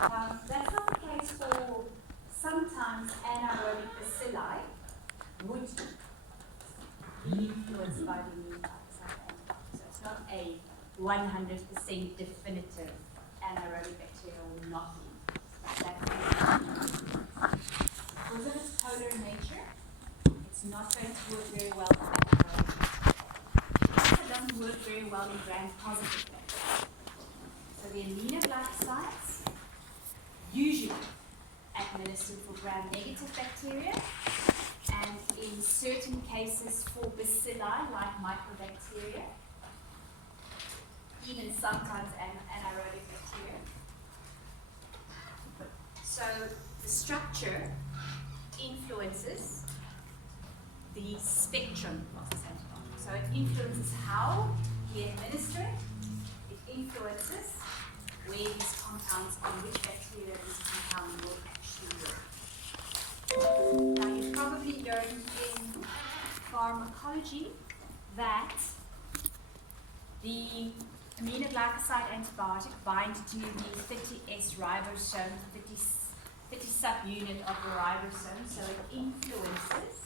That's not the case for sometimes anaerobic bacilli would be influenced by the immune glycoside antibody. So it's not a 100% definitive anaerobic bacteria will not be. Because of its polar nature, it's not going to work very well in anaerobic. It also doesn't work very well in gram-positive bacteria. So the aminoglycosides usually administered for gram-negative bacteria, and in certain cases for bacilli like mycobacteria, even sometimes anaerobic bacteria. So the structure influences the spectrum of this antibiotic. So it influences how we administer it. It influences where these compounds, on which bacteria this compound will actually work. Now you've probably learned in pharmacology that the aminoglycoside antibiotic binds to the 30S ribosome, 30 subunit of the ribosome, so it influences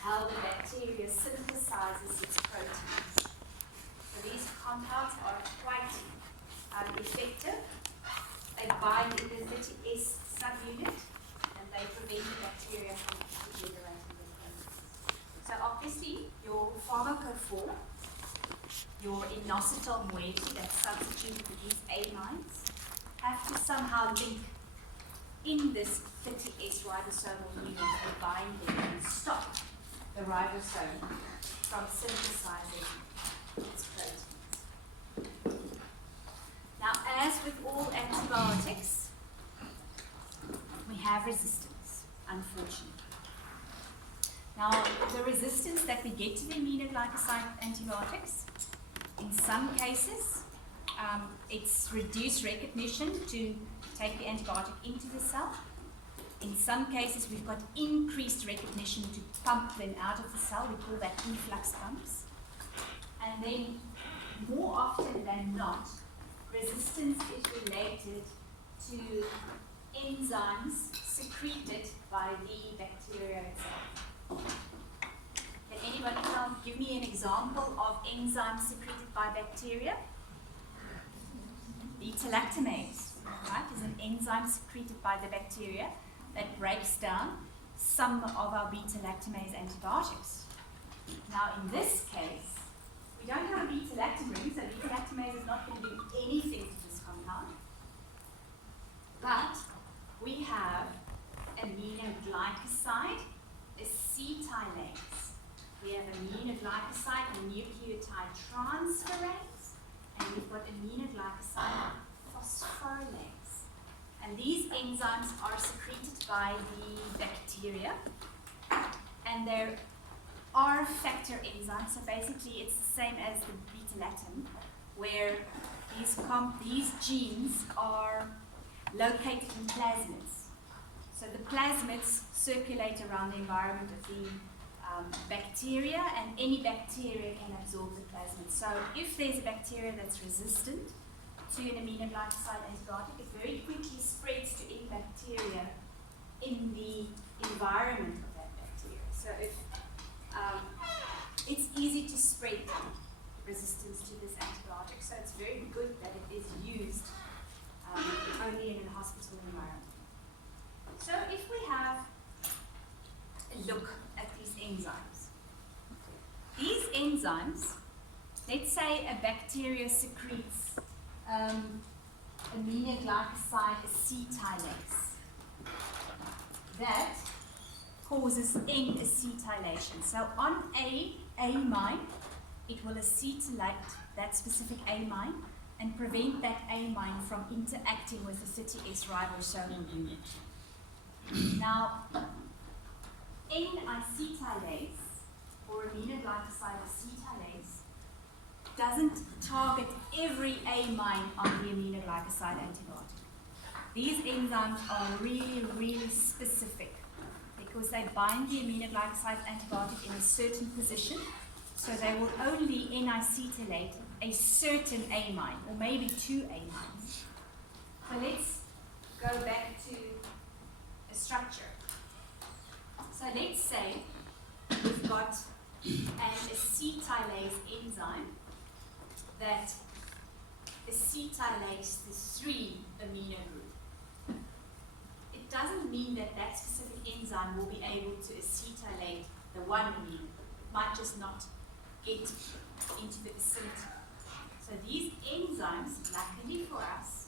how the bacteria synthesizes its proteins. So these compounds are quite effective. They bind in the 30S subunit and they prevent the bacteria from generating their proteins. So obviously your pharmacophore, your inositol moiety that's substituted for these amines, have to somehow link in this 30S ribosomal unit and bind them and stop the ribosome from synthesizing its proteins. Now, as with all antibiotics, we have resistance, unfortunately. Now, the resistance that we get to the aminoglycoside antibiotics, in some cases, it's reduced recognition to take the antibiotic into the cell. In some cases, we've got increased recognition to pump them out of the cell. We call that efflux pumps. And then, more often than not, resistance is related to enzymes secreted by the bacteria itself. Can anybody give me an example of enzymes secreted by bacteria? Beta-lactamase, right, is an enzyme secreted by the bacteria that breaks down some of our beta-lactamase antibiotics. Now, in this case, we don't have a beta-lactam ring, so beta-lactamase is not going to do anything to this compound. But we have aminoglycoside acetylase. We have aminoglycoside nucleotide transferase, and we've got aminoglycoside phosphorylase. And these enzymes are secreted by the bacteria, and they're R-factor enzymes. So basically, it's the same as the beta-lactam, where these genes are located in plasmids. So the plasmids circulate around the environment of the bacteria, and any bacteria can absorb the plasmids. So if there's a bacteria that's resistant to an aminoglycoside antibiotic, it very quickly spreads to any bacteria in the environment of that bacteria. So if it's easy to spread resistance to this antibiotic, so it's very good that it is used only in a hospital environment. So if we have a look at these enzymes, let's say a bacteria secretes aminoglycoside acetylase. That causes N-acetylation. So on a amine, it will acetylate that specific amine and prevent that amine from interacting with the 30S ribosomal unit. Now, N-acetylase, or aminoglycoside acetylase, doesn't target every amine on the aminoglycoside antibiotic. These enzymes are really, really specific because they bind the aminoglycoside antibiotic in a certain position, so they will only N-acetylate a certain amine, or maybe two amines. So let's go back to a structure. So let's say we've got an acetylase enzyme that acetylates the 3 amino group. It doesn't mean that that specific enzyme will be able to acetylate the 1 amino group. It might just not get into the vicinity. So these enzymes, luckily for us,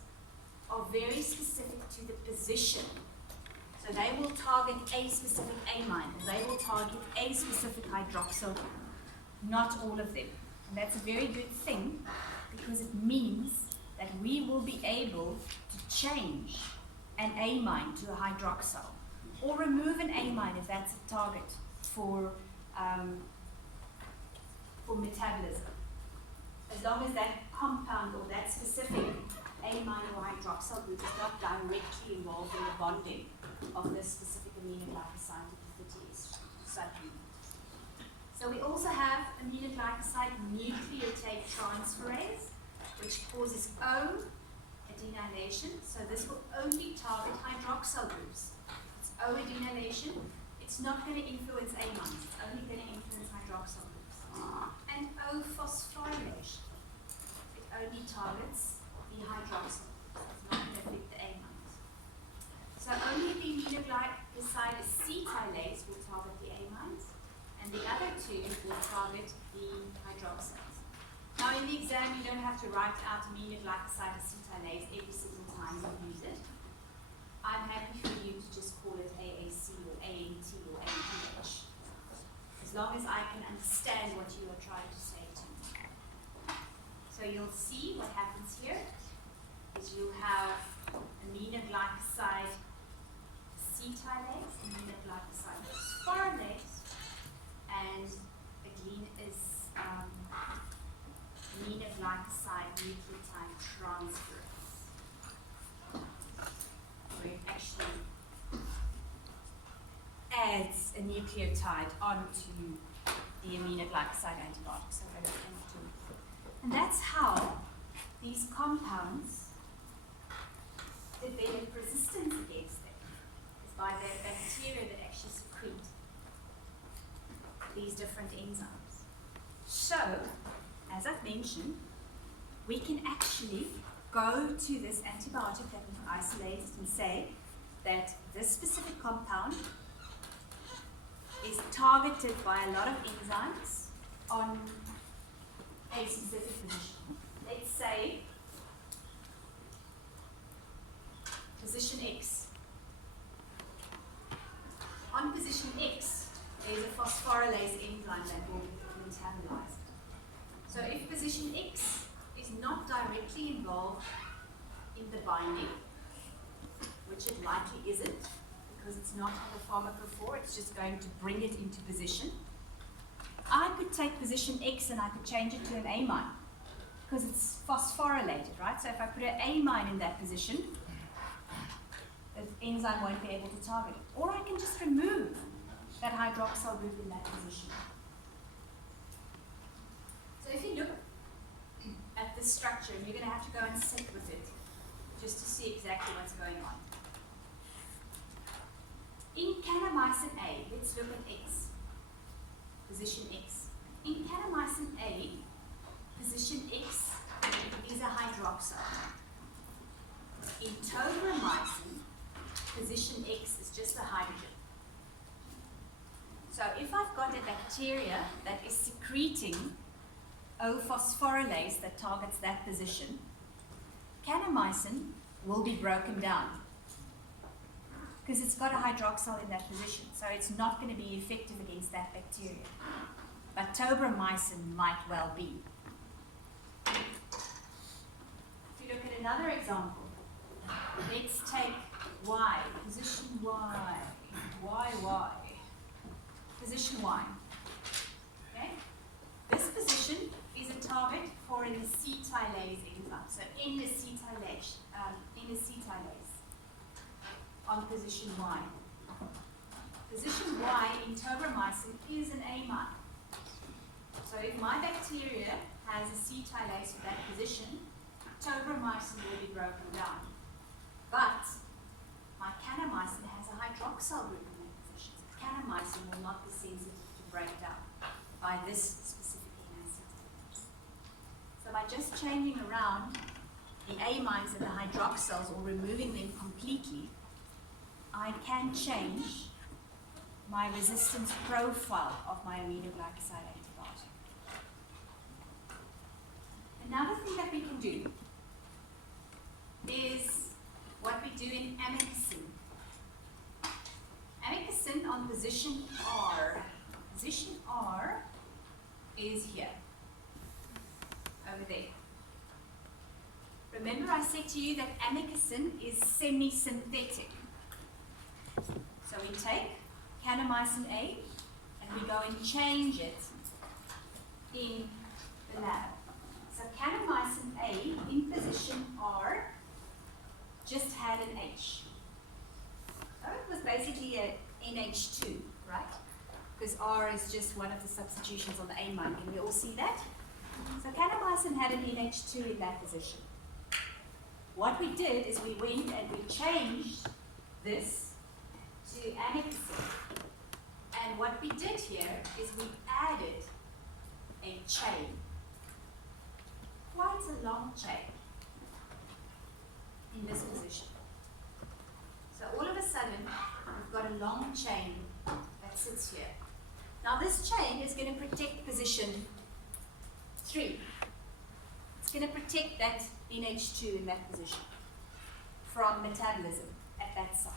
are very specific to the position. So they will target a specific amine, or they will target a specific hydroxyl group, not all of them. And that's a very good thing because it means that we will be able to change an amine to a hydroxyl, or remove an amine if that's a target for metabolism. As long as that compound or that specific amine or hydroxyl group is not directly involved in the bonding of this specific aminoglycoside with the 30S subunit. So we also have aminoglycoside nucleotide transferase, which causes O adenylation. So this will only target hydroxyl groups. It's O adenylation. It's not going to influence amines. It's only going to influence hydroxyl groups. And O phosphorylation. It only targets the hydroxyl. It's not going to affect the amines. So only the aminoglycoside acetylase will target the amines, and the other 2 will target the hydroxyls. Now in the exam you don't have to write out aminoglycoside acetylase every single time you use it. I'm happy for you to just call it AAC or ANT or APH, as long as I can understand what you are trying to say to me. So you'll see what happens here is you have aminoglycoside acetylase, aminoglycoside phosphorylase, and again is aminoglycoside nucleotide transferase, where it actually adds a nucleotide onto the aminoglycoside antibiotic. So and that's how these compounds develop resistance against them, is by the bacteria that actually secrete these different enzymes. So, as I've mentioned, we can actually go to this antibiotic that we've isolated and say that this specific compound is targeted by a lot of enzymes on a specific position. Let's say position X. On position X, there's a phosphorylase enzyme that will metabolize it. So if position X is not directly involved in the binding, which it likely isn't, because it's not on the pharmacophore, it's just going to bring it into position. I could take position X and I could change it to an amine, because it's phosphorylated, right? So if I put an amine in that position, the enzyme won't be able to target it. Or I can just remove that hydroxyl group in that position. So if you look at this structure, you're going to have to go and sit with it just to see exactly what's going on. In kanamycin A, let's look at X, position X. In kanamycin A, position X is a hydroxyl. In tobramycin, position X is just a hydrogen. So if I've got a bacteria that is secreting O-phosphorylase that targets that position, kanamycin will be broken down because it's got a hydroxyl in that position, so it's not going to be effective against that bacteria. But tobramycin might well be. If you look at another example, let's take Y, position Y, Y. Position Y. Okay? This position is a target for an acetylase enzyme. So N-acetylase on position Y. Position Y in tobramycin is an amine. So if my bacteria has acetylase at that position, tobramycin will be broken down. But my kanamycin has a hydroxyl group in that position. So kanamycin will not be sensitive to breakdown by this specific N-acetyl. So by just changing around the amines and the hydroxyls or removing them completely, I can change my resistance profile of my aminoglycoside antibiotic. Another thing that we can do is what we do in amikacin. Amikacin on position R. Position R is here, over there. Remember I said to you that amikacin is semi-synthetic. So we take kanamycin A and we go and change it in the lab. So kanamycin A in position R just had an H. So it was basically a NH2, right? Because R is just one of the substitutions on the amine. Can we all see that? So kanamycin had an NH2 in that position. What we did is we went and we changed this to amikacin. And what we did here is we added a chain. Quite a long chain in this position. So all of a sudden, we've got a long chain that sits here. Now this chain is going to protect position 3. It's going to protect that NH2 in that position from metabolism at that site.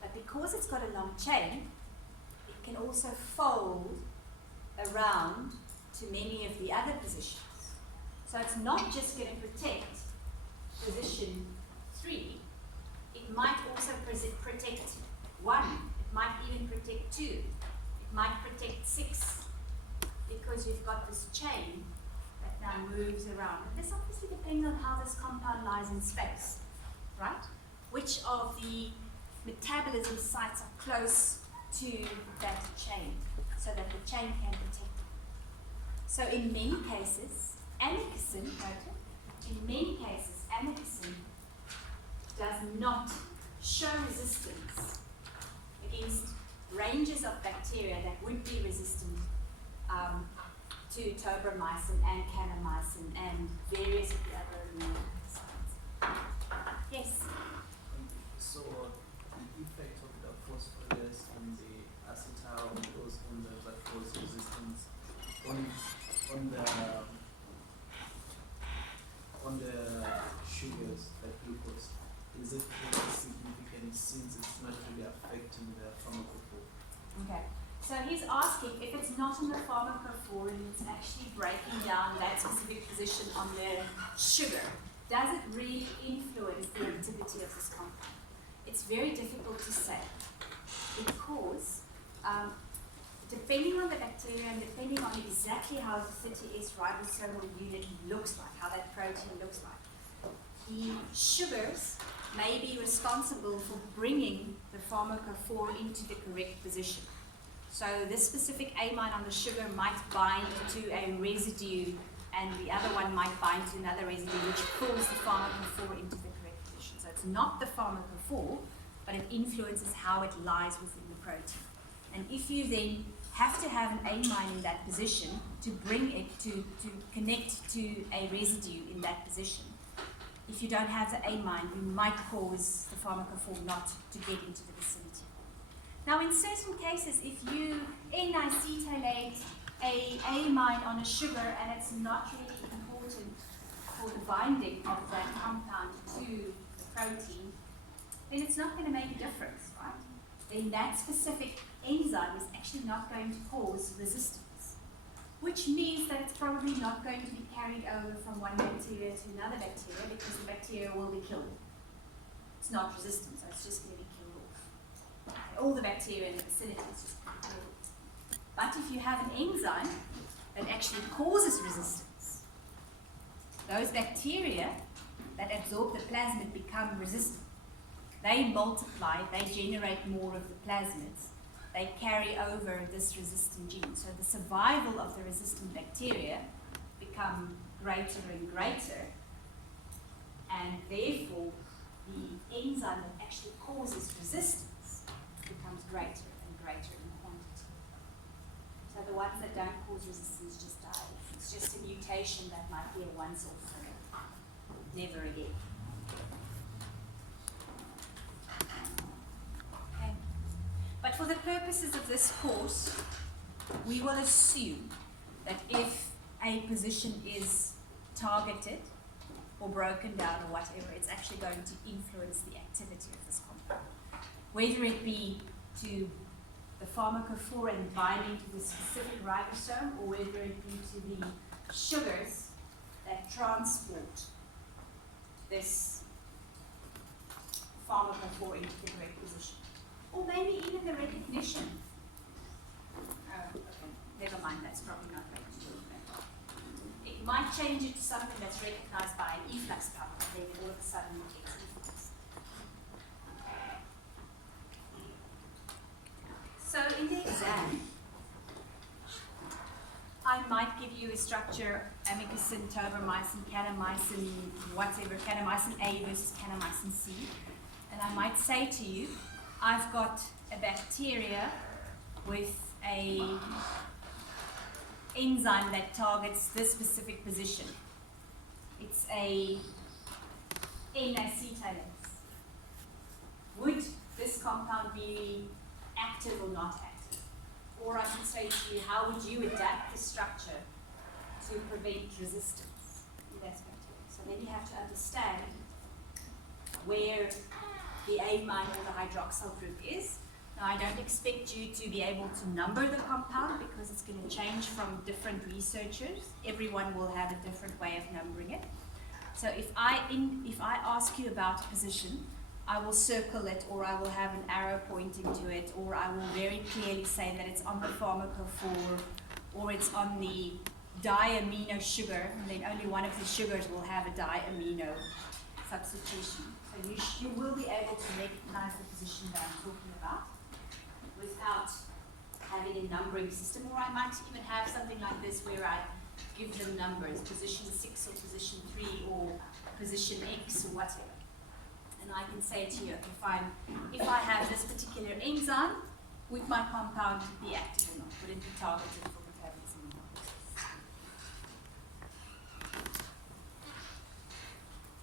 But because it's got a long chain, it can also fold around to many of the other positions. So it's not just going to protect position 3, it might also protect 1, it might even protect 2, it might protect 6, because you've got this chain that now moves around. And this obviously depends on how this compound lies in space, right? Which of the metabolism sites are close to that chain, so that the chain can protect it. So in many cases, amikacin, does not show resistance against ranges of bacteria that would be resistant to tobramycin and kanamycin and various of the other aminoglycosides. Yes? So the effect of the phosphorus and the acetyl goes on the lactose resistance on the sugars like glucose. Is it really significant since it's not really affecting the pharmacophore? Okay. So he's asking if it's not in the pharmacophore and it's actually breaking down that specific position on the sugar, does it really influence the activity of this compound? It's very difficult to say because depending on the bacteria and depending on exactly how the 30S ribosomal unit looks like, how that protein looks like, the sugars may be responsible for bringing the pharmacophore into the correct position. So this specific amine on the sugar might bind to a residue and the other one might bind to another residue which pulls the pharmacophore into the correct position. So it's not the pharmacophore, but it influences how it lies within the protein. And if you then have to have an amine in that position to bring it to connect to a residue in that position, if you don't have the amine, you might cause the pharmacophore not to get into the vicinity. Now, in certain cases, if you N-acetylate a amine on a sugar and it's not really important for the binding of that compound to the protein, then it's not going to make a difference, right? Then that specific enzyme is actually not going to cause resistance, which means that it's probably not going to be carried over from one bacteria to another bacteria because the bacteria will be killed. It's not resistant, so it's just going to be killed off. Okay, all the bacteria in the vicinity is just going to be killed. But if you have an enzyme that actually causes resistance, those bacteria that absorb the plasmid become resistant. They multiply, they generate more of the plasmids. They carry over this resistant gene. So the survival of the resistant bacteria become greater and greater, and therefore the enzyme that actually causes resistance becomes greater and greater in quantity. So the ones that don't cause resistance just die. It's just a mutation that might be a once-off thing. Never again. Okay. But for the purposes of this course, we will assume that if a position is targeted or broken down or whatever, it's actually going to influence the activity of this compound. Whether it be to the pharmacophore and binding to the specific ribosome, or whether it be to the sugars that transport this pharmacophore into the correct position. Or maybe even the recognition. Okay, never mind, that's probably not going to do that. It might change it to something that's recognized by an efflux pump, and then all of a sudden it gets efflux. So in the exam, I might give you a structure, amikacin, tobramycin, kanamycin, whatever, kanamycin A versus kanamycin C. And I might say to you, I've got a bacteria with a enzyme that targets this specific position. It's a N-acetylase. Would this compound be active or not active? Or I should say to you, how would you adapt the structure to prevent resistance in that bacteria? So then you have to understand where the amine or the hydroxyl group is. Now, I don't expect you to be able to number the compound because it's going to change from different researchers. Everyone will have a different way of numbering it. So if I ask you about a position, I will circle it, or I will have an arrow pointing to it, or I will very clearly say that it's on the pharmacophore, or it's on the diamino sugar, and then only one of the sugars will have a diamino substitution. So you will be able to recognize the position that I'm talking about without having a numbering system, or I might even have something like this where I give them numbers, position 6 or position 3 or position X or whatever. And I can say to you, okay, fine, if I have this particular enzyme, would my compound be active or not? Would it be targeted for metabolism or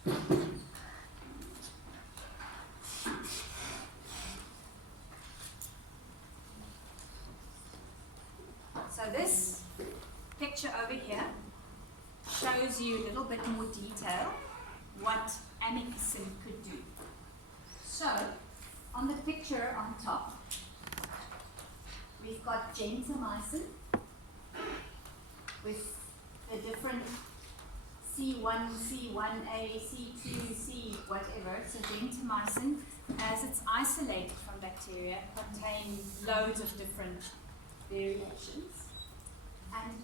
not? So this picture over here shows you a little bit more detail what amikacin could do. So, on the picture on top, we've got gentamicin with the different C1, C1A, C2, C whatever. So gentamicin, as it's isolated from bacteria, contains loads of different variations. And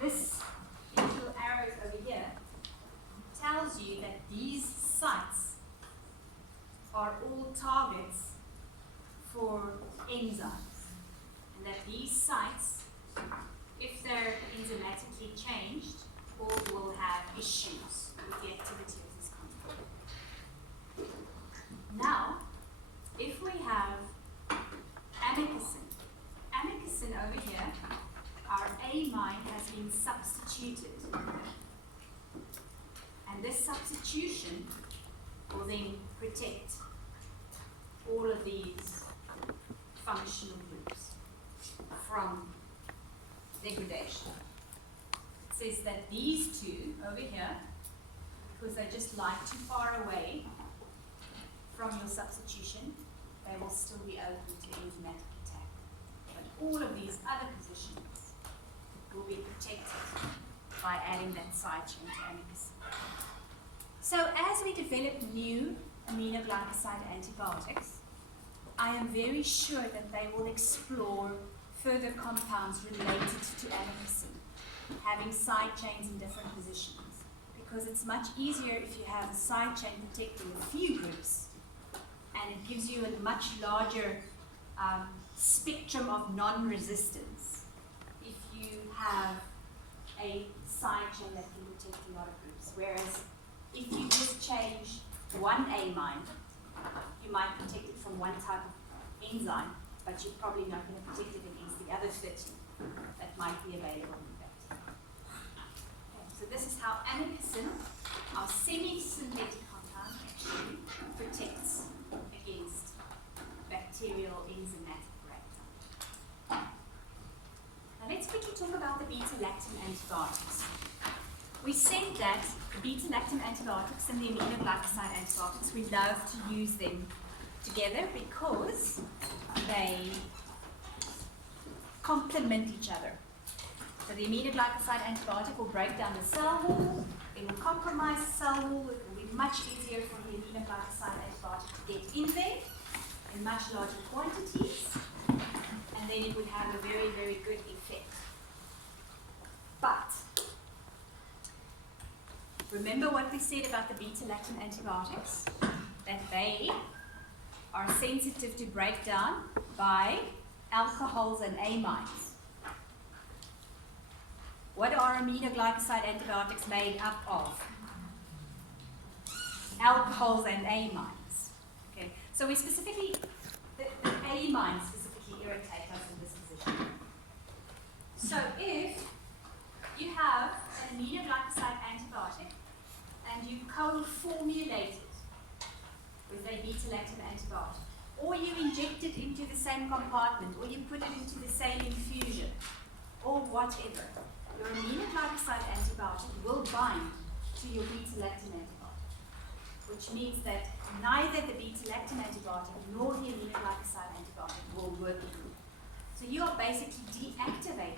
this little arrows over here tells you that these sites are all targets for enzymes, and that these sites, if they're enzymatically changed, all will have issues with the activity of this compound. Now, if we have amikacin over here, our amine has been substituted. And this substitution will then protect all of these functional groups from degradation. It says that these two over here, because they just lie too far away from your substitution, they will still be open to enzymatic attack. But all of these other positions will be protected by adding that side chain to amikacin. So as we develop new aminoglycoside antibiotics, I am very sure that they will explore further compounds related to amikacin, having side chains in different positions, because it's much easier if you have a side chain protecting a few groups, and it gives you a much larger spectrum of non-resistance if you have a side chain that can protect a lot of groups. Whereas if you just change one amine You might protect it from one type of enzyme, but you're probably not going to protect it against the other 30 that might be available in the bacteria. Okay, so this is how amikacin, our semi-synthetic compound, actually protects against bacterial enzymatic breakdown. Now let's quickly talk about the beta-lactam antibiotics. We said that the beta-lactam antibiotics and the aminoglycoside antibiotics, we love to use them together because they complement each other. So the aminoglycoside antibiotic will break down the cell wall, it will compromise the cell wall, it will be much easier for the aminoglycoside antibiotic to get in there in much larger quantities, and then it would have a very, very good effect. But remember what we said about the beta-lactam antibiotics? That they are sensitive to breakdown by alcohols and amines. What are aminoglycoside antibiotics made up of? Alcohols and amines. Okay, so we specifically, the amines specifically irritate us in this position. So if you have an aminoglycoside antibiotic and you co-formulate it with a beta-lactam antibiotic, or you inject it into the same compartment, or you put it into the same infusion, or whatever, your aminoglycoside antibiotic will bind to your beta-lactam antibiotic, which means that neither the beta-lactam antibiotic nor the aminoglycoside antibiotic will work in you. So you are basically deactivating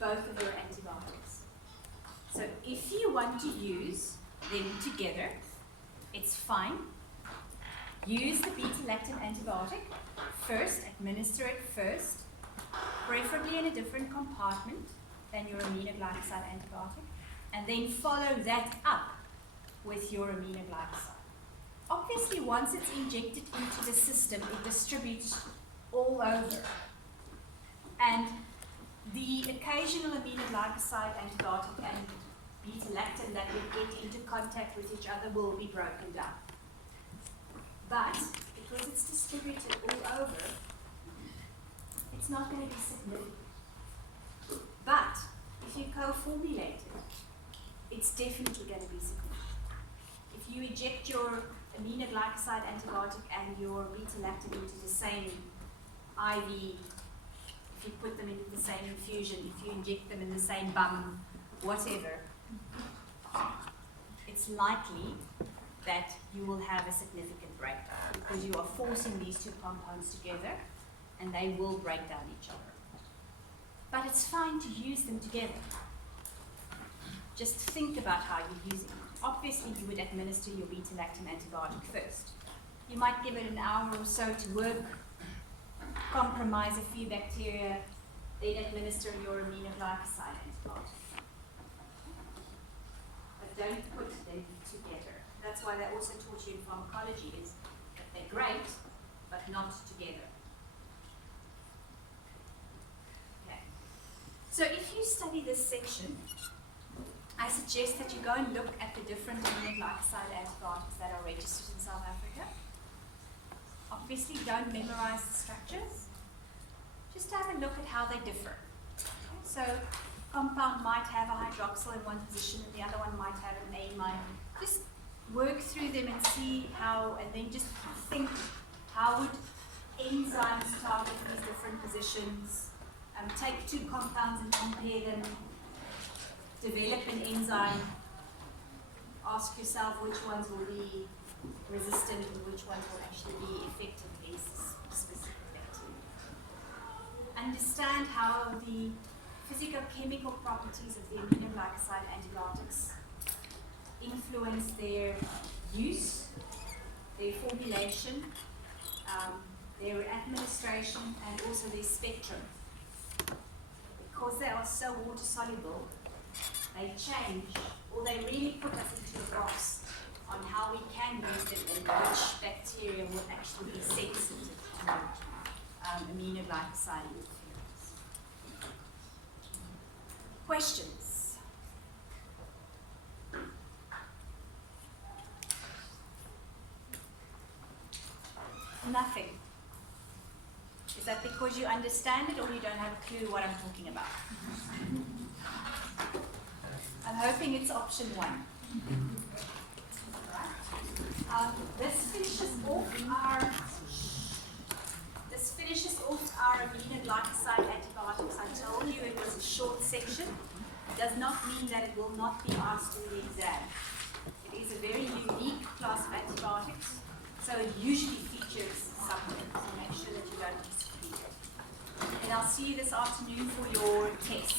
both of your antibiotics. So if you want to use them together, it's fine. Use the beta-lactam antibiotic first, administer it first, preferably in a different compartment than your aminoglycoside antibiotic, and then follow that up with your aminoglycoside. Obviously, once it's injected into the system, it distributes all over. And the occasional aminoglycoside antibiotic and beta-lactam that will get into contact with each other will be broken down. But because it's distributed all over, it's not going to be significant. But if you co-formulate it, it's definitely going to be significant. If you inject your aminoglycoside antibiotic and your beta-lactam into the same IV, if you put them into the same infusion, if you inject them in the same bum, whatever, it's likely that you will have a significant breakdown because you are forcing these two compounds together and they will break down each other. But it's fine to use them together. Just think about how you're using them. Obviously, you would administer your beta-lactam antibiotic first. You might give it an hour or so to work, compromise a few bacteria, then administer your aminoglycoside antibiotic. But don't put them together. That's why they also taught you in pharmacology is that they're great, but not together. Okay. So if you study this section, I suggest that you go and look at the different aminoglycoside antibiotics that are registered in South Africa. Obviously, don't memorize the structures. Just have a look at how they differ. So, compound might have a hydroxyl in one position and the other one might have an amine. Just work through them and see how, and then just think, how would enzymes target these different positions? Take two compounds and compare them. Develop an enzyme. Ask yourself which ones will be resistant and which ones will actually be effective against specific bacteria. Understand how the physicochemical properties of the aminoglycoside antibiotics influence their use, their formulation, their administration, and also their spectrum. Because they are so water soluble, they change, or they really put us into a box on how we can use them and which bacteria will actually be sensitive to aminoglycoside interference. Questions? nothing. Is that because you understand it or you don't have a clue what I'm talking about? I'm hoping it's option 1. Right. This finishes off our aminoglycoside antibiotics. I told you it was a short section. It does not mean that it will not be asked in the exam. It is a very unique class of antibiotics, so it usually features something, so make sure that you don't miss it. And I'll see you this afternoon for your test.